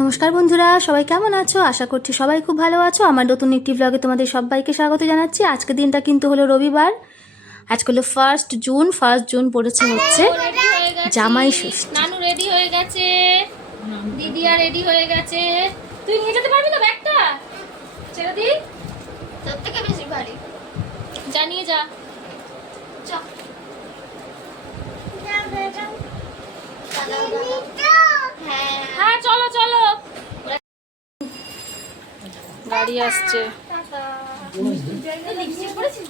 নমস্কার বন্ধুরা সবাই কেমন আছো? আশা করছি সবাই খুব ভালো আছো। আমার নতুন একটি ব্লগে তোমাদের সবাইকে স্বাগত জানাচ্ছি। আজকে দিনটা কিন্তু হলো রবিবার। আজকে হলো ফার্স্ট জুন ফার্স্ট জুন পড়েছে হচ্ছে জামাই ষষ্ঠী। নানু রেডি হয়ে গেছে। দিদিয়া রেডি হয়ে গেছে। তুই নিয়ে যেতে পারবি তো ব্যাগটা? ছেড়ে দি। তোর থেকে বেশি ভারী। জানিয়ে যা। হ্যাঁ হ্যাঁ চলো চলো। গাড়ি আসছে।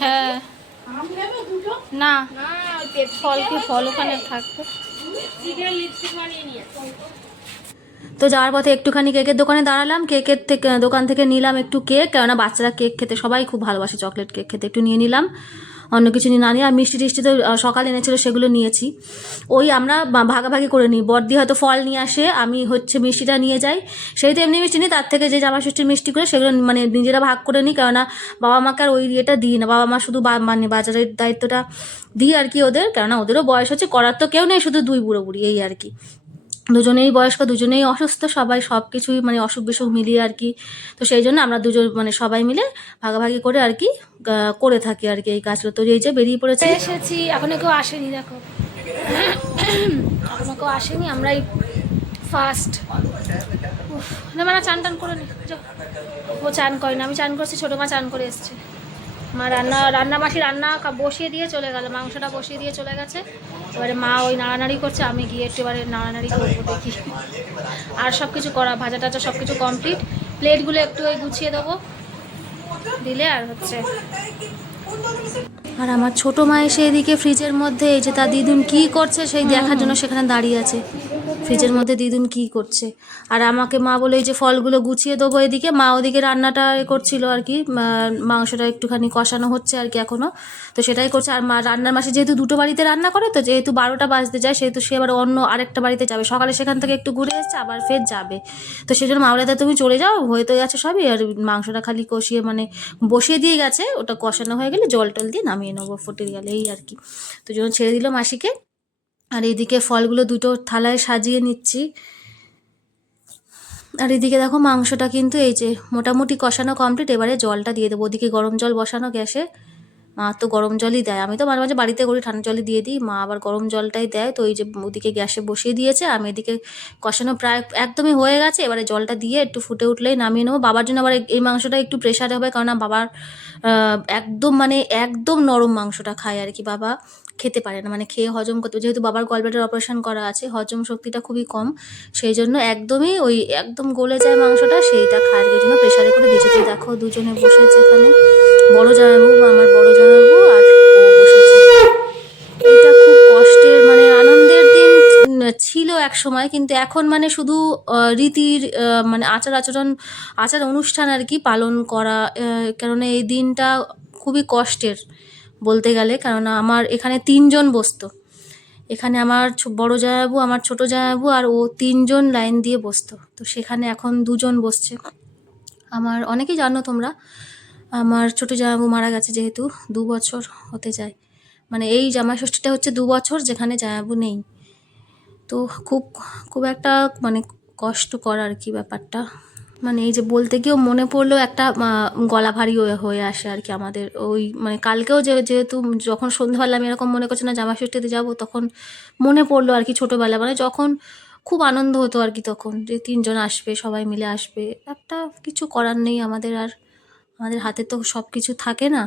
হ্যাঁ। না ফল ওখানে থাকবে। তো যাওয়ার পথে একটুখানি কেকের দোকানে দাঁড়ালাম, কেকের থেকে, দোকান থেকে নিলাম একটু কেক, কেননা বাচ্চারা কেক খেতে সবাই খুব ভালোবাসে, চকলেট কেক খেতে একটু নিয়ে নিলাম। অন্য কিছু নিয়ে না নিয়ে, আর মিষ্টি টিষ্টি তো সকালে এনেছিল, সেগুলো নিয়েছি। ওই আমরা ভাগাভাগি করে নিই। বর্দি হয়তো ফল নিয়ে আসে, আমি হচ্ছে মিষ্টিটা নিয়ে যাই। সেই তো এমনি মিষ্টি নিই, তার থেকে যে জামা ষষ্ঠীর মিষ্টি করে, সেগুলো মানে নিজেরা ভাগ করে নিই, কেননা বাবা মাকে আর ওই ইয়েটা দিই না। বাবা মা শুধু মানে বাজারের দায়িত্বটা দিই আর কি ওদের, কেননা ওদেরও বয়স হচ্ছে, করার তো কেউ নেই, শুধু দুই বুড়ো বুড়ি এই আর কি। দুজনেই বয়স্ক, দুজনেই অসুস্থ, সবাই সব কিছুই মানে অসুখ বিসুখ মিলিয়ে আর কি। তো সেই জন্য আমরা দুজন মানে সবাই মিলে ভাগাভাগি করে আর কি করে থাকি আর কি এই কাজগুলো। তো এই যে বেরিয়ে পড়েছে। এসেছি, এখনও কেউ আসেনি, দেখো। এখনও কেউ আসেনি, আমরাই ফার্স্ট না মানে চান টান করে নি ও চান করে না, আমি চান করছি, ছোটো মা চান করে এসছে। মা রান্না রান্না মাসি রান্না বসিয়ে দিয়ে চলে গেল, মাংসটা বসিয়ে দিয়ে চলে গেছে। এবারে মা ওই নাড়ানাড়ি করছে, আমি গিয়ে একটু এবারে নাড়ানাড়ি করব, দেখি। আর সব কিছু করা ভাজা টাজা সব কিছু কমপ্লিট প্লেটগুলো একটু ওই গুছিয়ে দেবো। দিলে আর হচ্ছে। আর আমার ছোট মা এসে এদিকে ফ্রিজের মধ্যে, এই যে তার দিদুন কি করছে, সেই দেখার জন্য সেখানে দাঁড়িয়ে আছে। ফ্রিজের মধ্যে দিদুন কি করছে? আর আমাকে মা বলে এই যে ফলগুলো গুছিয়ে দেবো এদিকে। মা ওদিকে রান্নাটা করছিল আর কি মাংসটা একটুখানি কষানো হচ্ছে আর কি এখনও। তো সেটাই করছে। আর মা রান্নার মাসে যেহেতু দুটো বাড়িতে রান্না করে তো যেহেতু বারোটা বাজতে যায় সেহেতু সে আবার অন্য আরেকটা বাড়িতে যাবে। সকালে সেখান থেকে একটু ঘুরে এসছে আবার ফের যাবে। তো সেই জন্য মা বলে, তুমি চলে যাও হয়ে তো গেছে সবই। আর মাংসটা খালি কষিয়ে মানে বসিয়ে দিয়ে গেছে। ওটা কষানো হয়ে গেলে জল টল দিয়ে নামিয়ে নেব ফুটে গেলে এই আর কি। তো যখন ছেড়ে দিল মাসিকে। আর এদিকে ফলগুলো দুটো থালায় সাজিয়ে নিচ্ছি। আর এদিকে দেখো মাংসটা কিন্তু এই যে মোটামুটি কষানো কমপ্লিট এবারে জলটা দিয়ে দেবো। ওদিকে গরম জল বসানো গ্যাসে। মা তো গরম জলই দেয়। আমি তো মাঝে মাঝে বাড়িতে করি, ঠান্ডা জলই দিয়ে দিই। মা আবার গরম জলটাই দেয়। তো এই যে ওদিকে গ্যাসে বসিয়ে দিয়েছে। আমি এদিকে কষানো প্রায় একদমই হয়ে গেছে। এবারে জলটা দিয়ে একটু ফুটে উঠলেই নামিয়ে নেব। বাবার জন্য আবার এই- মাংসটা একটু প্রেশারে হবে কারণ বাবার একদম মানে একদম নরম মাংসটা খায় আর কি বাবা। খেতে পারে না। মানে খেয়ে হজম করতে যেহেতু বাবার গলব্লাডার অপারেশন করা আছে, হজম শক্তিটা খুবই কম সেই জন্য একদমই ওই একদম গলে যায় মাংসটা, সেইটা ওই জন্য প্রেশারে করে দিয়েছে। তো দেখো দুজনে বসেছে এখানে, বড় জামাইবাবু, আমার বড় জামাইবাবু আর ও বসেছে। এইটা খুব কষ্টের মানে আনন্দের দিন ছিল এক সময়, কিন্তু এখন মানে শুধু রীতির মানে আচার আচরণ, আচার অনুষ্ঠান আর কি পালন করা কারণ এই দিনটা খুবই কষ্টের। বলতে গেলে, কারণ আমার এখানে তিনজন বসতো। এখানে আমার বড় জামাইবাবু, আমার ছোট জামাইবাবু আর ও তিনজন লাইন দিয়ে বসতো। তো সেখানে এখন দুজন বসছে। আমার অনেকেই জানো তোমরা, আমার ছোট জামাইবাবু মারা গেছে যেহেতু দু বছর হতে যায়। মানে এই জামাই ষষ্ঠীটা হচ্ছে দু বছর যেখানে জামাইবাবু নেই। তো খুব খুব একটা মানে কষ্টকর আর কি ব্যাপারটা। মানে এই যে বলতে গিয়েও মনে পড়লেও একটা গলা ভারী হয়ে হয়ে আসে আর কি আমাদের। ওই মানে কালকেও যেহেতু যখন সন্ধ্যাবেলা আমি এরকম মনে করছি না জামা ষষ্ঠীতে যাব, তখন মনে পড়ল আর কি ছোটোবেলা। মানে যখন খুব আনন্দ হতো আর কি তখন যে তিনজন আসবে, সবাই মিলে আসবে, একটা কিছু করার নেই আমাদের আর। আমাদের হাতে তো সব কিছু থাকে না।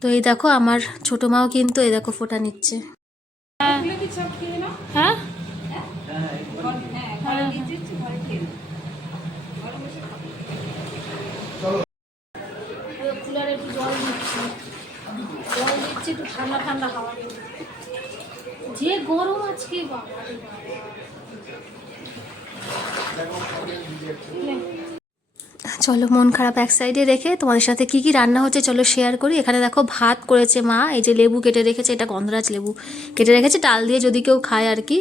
তো এই দেখো আমার ছোটো মাও কিন্তু এই দেখো ফোটা নিচ্ছে হ্যাঁ কুলারে একটু জল দিচ্ছি জল একটু ঠান্ডা ঠান্ডা হাওয়া। যে গরম আজকে বাবা। চলো, মন খারাপ এক সাইডে রেখে তোমাদের সাথে কি কি রান্না হচ্ছে চলো শেয়ার করি। এখানে দেখো ভাত করেছে মা, এই যে লেবু কেটে রেখেছে, এটা গন্ধরাজ লেবু। কেটে রেখেছে, ডাল দিয়ে যদি কেউ খায় আর কি।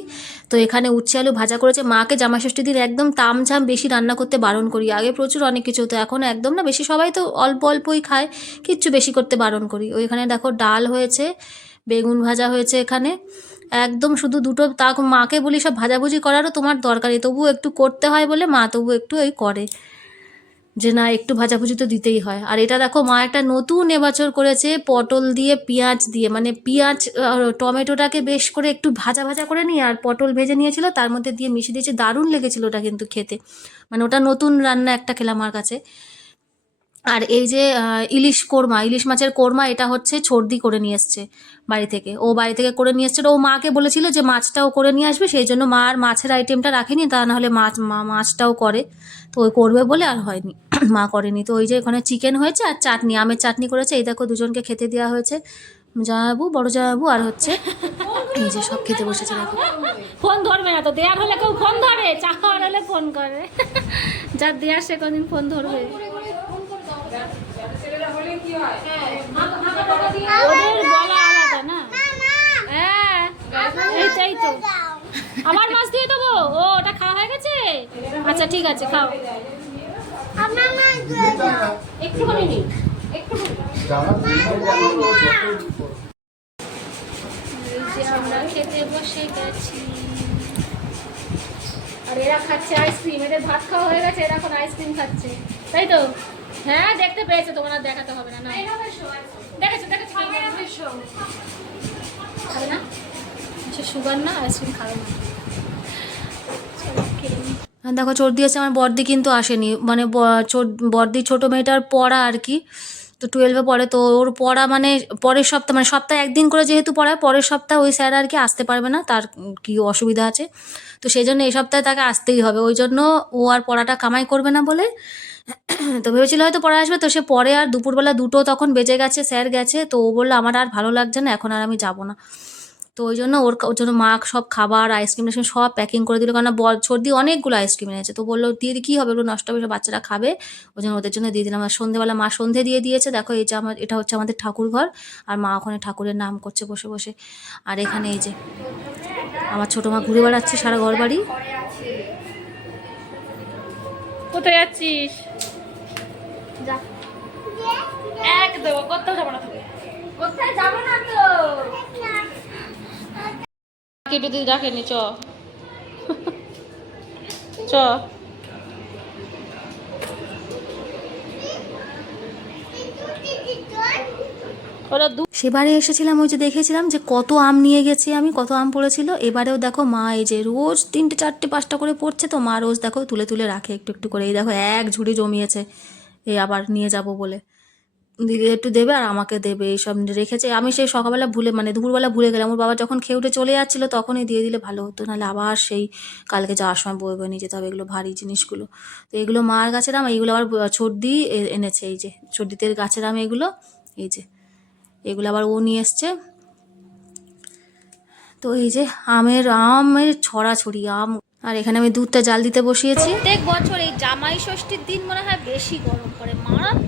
তো এখানে উচ্ছে আলু ভাজা করেছে, মাকে জামা ষষ্ঠী দিন একদম তামঝাম বেশি রান্না করতে বারণ করি। আগে প্রচুর অনেক কিছু হতো, এখন একদম না, বেশি সবাই তো অল্প অল্পই খায়, কিচ্ছু বেশি করতে বারণ করি। ওই এখানে দেখো ডাল হয়েছে, বেগুন ভাজা হয়েছে এখানে। একদম শুধু দুটো, তা মাকে বলি সব ভাজাভুজি করারও তোমার দরকারই তবু একটু করতে হয় বলে মা তবু একটু ওই করে। যে না, একটু ভাজাভুজি তো দিতেই হয়। আর এটা দেখো, মা একটা নতুন এবছর করেছে পটল দিয়ে পেঁয়াজ দিয়ে। মানে পেঁয়াজ টমেটোটাকে বেশ করে একটু ভাজা ভাজা করে নিয়ে আর পটল ভেজে নিয়েছিল, তার মধ্যে দিয়ে মিশিয়ে দিয়েছে। দারুণ লেগেছিল ওটা কিন্তু খেতে। মানে ওটা নতুন রান্না একটা খেলাম আমার কাছে। আর এই যে ইলিশ কোরমা, ইলিশ মাছের কোরমা, এটা হচ্ছে ছর্দি করে নিয়ে এসছে বাড়ি থেকে। ও বাড়ি থেকে করে নিয়ে এসছে। ও মাকে বলেছিল যে মাছটাও করে নিয়ে আসবে, সেই জন্য মা আর মাছের আইটেমটা রাখেনি, তা নাহলে মাছ মাছটাও করে। তো ওই করবে বলে আর হয়নি। মা করেনি। তো ওই যে ওখানে চিকেন হয়েছে আর চাটনি, আমের চাটনি করেছে। এই দেখো দুজনকে খেতে দেওয়া হয়েছে। জামাবু বড় জামাবু আর হচ্ছে এই যে সব খেতে বসেছে দেখো। ফোন ধরবে না তো, দেয়ার হলে কেউ ফোন ধরে, চাওয়ার হলে ফোন করে। যার দেয়ার সে কোনদিন ফোন ধরবে। না। হ্যাঁ এইটাই তো। মাছ দিয়ে দেবো? ও, ওটা খাওয়া হয়ে গেছে? আচ্ছা ঠিক আছে, খাও। একটুখানি একটুখানি আমরা খেতে বসে গেছি আর এরা খাচ্ছে আইসক্রিম এদের ভাত খাওয়া হয়ে গেছে এরা আইসক্রিম খাচ্ছে তাই তো হ্যাঁ দেখতে পেয়েছে তোমার আর দেখাতে হবে না না দেখেছ দেখেছ না আচ্ছা সুগার না আইসক্রিম খাবে না। দেখো চর্দি আছে, আমার বর্দি কিন্তু আসেনি। মানে বর্দি ছোটো মেয়েটার পড়া আর কি। তো টুয়েলভে পড়ে, তো ওর পড়া মানে পরের সপ্তাহ মানে সপ্তাহে একদিন করে যেহেতু পড়ায়, পরের সপ্তাহে ওই স্যার আর কি আসতে পারবে না, তার কি অসুবিধা আছে। তো সেই জন্য এই সপ্তাহে তাকে আসতেই হবে। ওই জন্য ও আর পড়াটা কামাই করবে না বলে। তো ভেবেছিল হয়তো পড়া আসবে, তো সে পরে আর দুপুরবেলা দুটো তখন বেজে গেছে, স্যার গেছে, তো ও বলল, আমার আর ভালো লাগছে না, এখন আর আমি যাব না। তো ওই জন্য ওর ওর জন্য মা সব খাবার আইসক্রিম টাইসক্রিম সব প্যাকিং করে দিল। কারণ বল সর্দি অনেকগুলো আইসক্রিম এনেছে। তো বলল দিয়ে কী হবে? ওগুলো নষ্ট হবে সব বাচ্চারা খাবে। ওই জন্য ওদের জন্য দিয়ে দিলাম। আর সন্ধেবেলা মা সন্ধে দিয়ে দিয়েছে। দেখো এই যে আমার এটা হচ্ছে আমাদের ঠাকুর ঘর আর মা ওখানে ঠাকুরের নাম করছে বসে বসে। আর এখানে এই যে আমার ছোটো মা ঘুরে বেড়াচ্ছে সারা ঘর বাড়ি কোথায় যাচ্ছিস? যা। একদম কোথাও যাব না কোথায় যাব না তো কেটে দিদি ডাকেনি চ। চ। সেবারে এসেছিলাম, ওই যে দেখেছিলাম যে কত আম নিয়ে গেছি আমি, কত আম পড়েছিল। এবারেও দেখো মা, এই যে রোজ তিনটে, চারটে, পাঁচটা করে পড়ছে তো, মা রোজ দেখো তুলে তুলে রাখে একটু একটু করে এই দেখো এক ঝুড়ি জমিয়েছে এই আবার নিয়ে যাব বলে। দিদি একটু দেবে আর আমাকে দেবে, এইসব রেখেছে। আমি সেই সকালবেলা ভুলে মানে দুপুরবেলা ভুলে গেলাম। ওর বাবা যখন খেয়ে উঠে চলে যাচ্ছিল, তখনই দিয়ে দিলে ভালো হতো। নাহলে আবার সেই কালকে যাওয়ার সময় বয়ে বয়ে নিয়ে যেতে হবে এগুলো ভারী জিনিসগুলো। তো এগুলো মার গাছের আম, এইগুলো আবার সর্দি এনেছে, এই যে সর্দিতের গাছের আম এগুলো, এই যে, এগুলো আবার ও নিয়ে এসছে। তো এই যে আমের আমের ছড়াছড়ি, আম। আর এখানে আমি দুধটা জাল দিতে বসিয়েছি। প্রত্যেক বছর এই জামাই ষষ্ঠীর দিন মনে হয় বেশি গরম পড়ে। মারাত্মক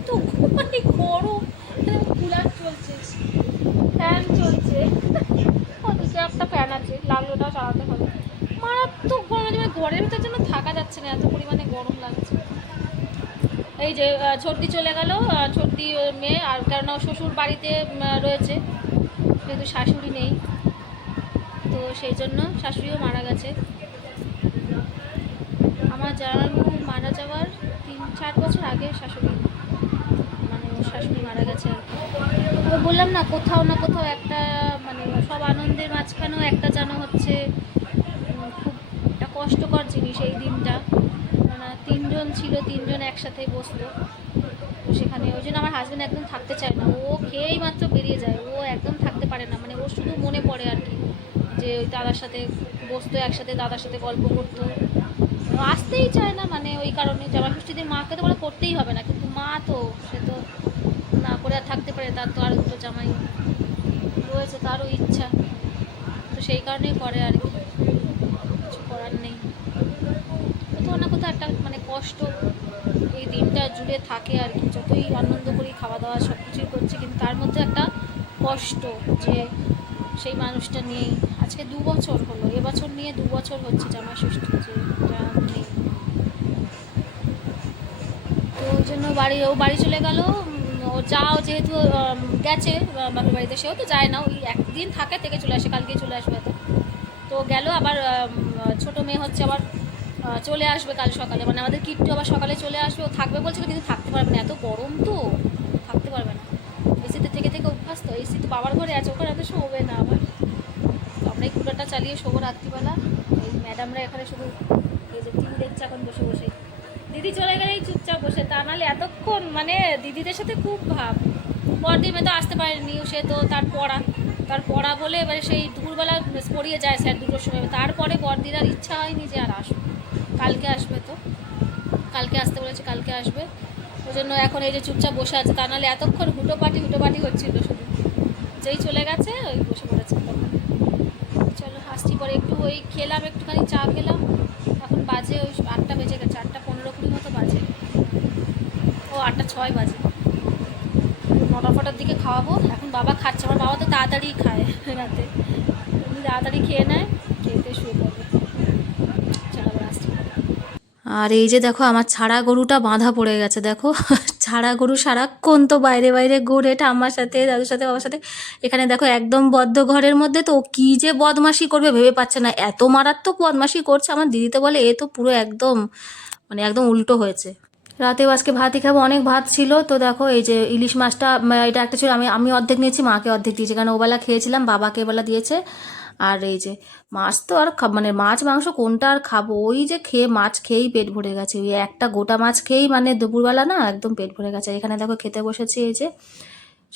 মানে গরম। কুলার চলছে। ফ্যান চলছে। ওদিকে একটা ফ্যান আছে লাগলোটা চালাতে হবে। মারাত্মক গরম যেন ঘরের ভিতর যেন থাকা যাচ্ছে না, এত পরিমাণে গরম লাগছে। এই যে সর্দি চলে গেল সর্দি মেয়ে, আর কেননা শ্বশুর বাড়িতে রয়েছে কিন্তু শাশুড়ি নেই। তো সেই জন্য শাশুড়িও মারা গেছে। আমার জামাইবাবু মারা যাওয়ার তিন, চার বছর আগে শাশুড়ি মানে শাশুড়ি মারা গেছে। তো বললাম না, কোথাও না কোথাও একটা মানে সব আনন্দের মাঝখানেও একটা যেন হচ্ছে খুব একটা কষ্টকর জিনিস এই দিনটা। মানে তিনজন ছিল, তিনজন একসাথে বসতো। তো সেখানে ওই জন্য আমার হাজব্যান্ড একদম থাকতে চায় না। ও খেয়েই মাত্র বেরিয়ে যায়। ও একদম থাকতে পারে না। মানে ওর শুধু মনে পড়ে আর কি, যে ওই দাদার সাথে বসতো, একসাথে দাদার সাথে গল্প করতো। ও আসতেই চায় না মানে ওই কারণে জামা ষষ্ঠীদের মাকে তো বলে করতেই হবে না। কিন্তু মা তো সে তো না করে আর থাকতে পারে তার তো আর দুটো জামাই রয়েছে, তারও ইচ্ছা। তো সেই কারণেই করে আর কি। কিছু করার নেই। কোথাও না কোথাও একটা মানে কষ্ট। এই দিনটা জুড়ে থাকে আর কি। যতই আনন্দ করি খাওয়া দাওয়া সব কিছুই করছি, কিন্তু তার মধ্যে একটা কষ্ট যে সেই মানুষটা নেই। আজকে দু বছর হলো। এবছর নিয়ে দু বছর হচ্ছে জামাই ষষ্ঠী যা নেই। তো ওই জন্য বাড়ি, ও বাড়ি চলে গেল। যাও যেহেতু গেছে বাপের বাড়িতে, সেও তো যায় না, ওই একদিন থাকে, থেকে চলে আসে, কালকেই চলে আসবে তো তো গেল আবার ছোট মেয়ে হচ্ছে আবার চলে আসবে কাল সকালে। মানে আমাদের কিট্টু আবার সকালে চলে আসবে, ও থাকবে বলছিল, কিন্তু থাকতে পারবে না, এত গরম তো, থাকতে পারবে না। এসিতে থেকে থেকে অভ্যাস তো এসি তো বাবার ঘরে আছে, ওখানে এত শোবে না আবার। আমরা এই কুলারটা চালিয়ে শোবো রাত্রিবেলা, এই ম্যাডামরা এখানে শুধু এই যে টিভি দেখছে, এখন বসে বসে। দিদি চলে গেলেই চুপচাপ বসে, তা নাহলে এতক্ষণ মানে দিদিদের সাথে খুব ভাব। পরদিন তো আসতে পারেনি সে তো তার পড়া। তার পড়া বলে এবারে সেই দুপুরবেলা পড়িয়ে যায় স্যার দুটোর সময়। তারপরে বরদিদার ইচ্ছা হয়নি যে আর আসবে কালকে আসবে তো। কালকে আসতে বলেছে কালকে আসবে। ওই জন্য এখন এই যে চুপচাপ বসে আছে, তা নাহলে এতক্ষণ হুটোপাটি হুটোপাটি হচ্ছিল শুধু। যেই চলে গেছে, ওই বসে পড়েছে। চলো আসছি পরে একটু ওই খেলাম, একটুখানি চা খেলাম। এখন বাজে ওই আটটা বেজে গেছে আটটা পনেরো কুড়ি মতো বাজে ও আটটা ছয় বাজে। নটা ফটার দিকে খাওয়াবো। এখন বাবা খাচ্ছে, আমার বাবা তো তাড়াতাড়ি খায় রাতে। তাড়াতাড়ি খেয়ে নেয়, খেতে শুয়ে পড়বে। আর এই যে দেখো, আমার ছাড়া গরুটা বাঁধা পড়ে গেছে, দেখো। ছাড়া গরু সারাক্ষণ তো বাইরে বাইরে ঘুরে ঠাম্মার সাথে, দাদুর সাথে, বাবার সাথে। এখানে দেখো, একদম বদ্ধ ঘরের মধ্যে তো কি যে বদমাশি করবে ভেবে পাচ্ছে না। এত মারাত্মক বদমাশি করছে, আমার দিদিতে বলে, এ তো পুরো একদম মানে একদম উল্টো হয়েছে। রাতেও আজকে ভাতই খাব, অনেক ভাত ছিল। তো দেখো এই যে ইলিশ মাছটা এটা একটা ছিল, আমি আমি অর্ধেক নিয়েছি, মাকে অর্ধেক দিয়েছি, কারণ ওবেলা খেয়েছিলাম, বাবাকে এবেলা দিয়েছে। আর এই যে মাছ তো আর মানে মাছ, মাংস কোনটা আর খাব? ওই যে খেয়ে মাছ খেয়েই পেট ভরে গেছে। ওই একটা গোটা মাছ খেয়েই মানে দুপুরবেলা না একদম পেট ভরে গেছে। এখানে দেখো খেতে বসেছি এই যে।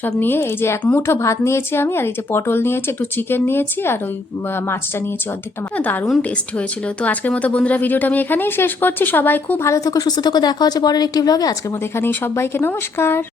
সব নিয়ে, এই যে এক মুঠো ভাত নিয়েছি আমি, আর এই যে পটল নিয়েছি, একটু চিকেন নিয়েছি, আর ওই মাছটা নিয়েছি অর্ধেকটা মাছ। দারুণ টেস্ট হয়েছিল। তো আজকের মতো বন্ধুরা, ভিডিওটা আমি এখানেই শেষ করছি। সবাই খুব ভালো থেকো, সুস্থ থেকো, দেখা হচ্ছে পরের একটি ব্লগে আজকের মতো এখানেই সবাইকে নমস্কার।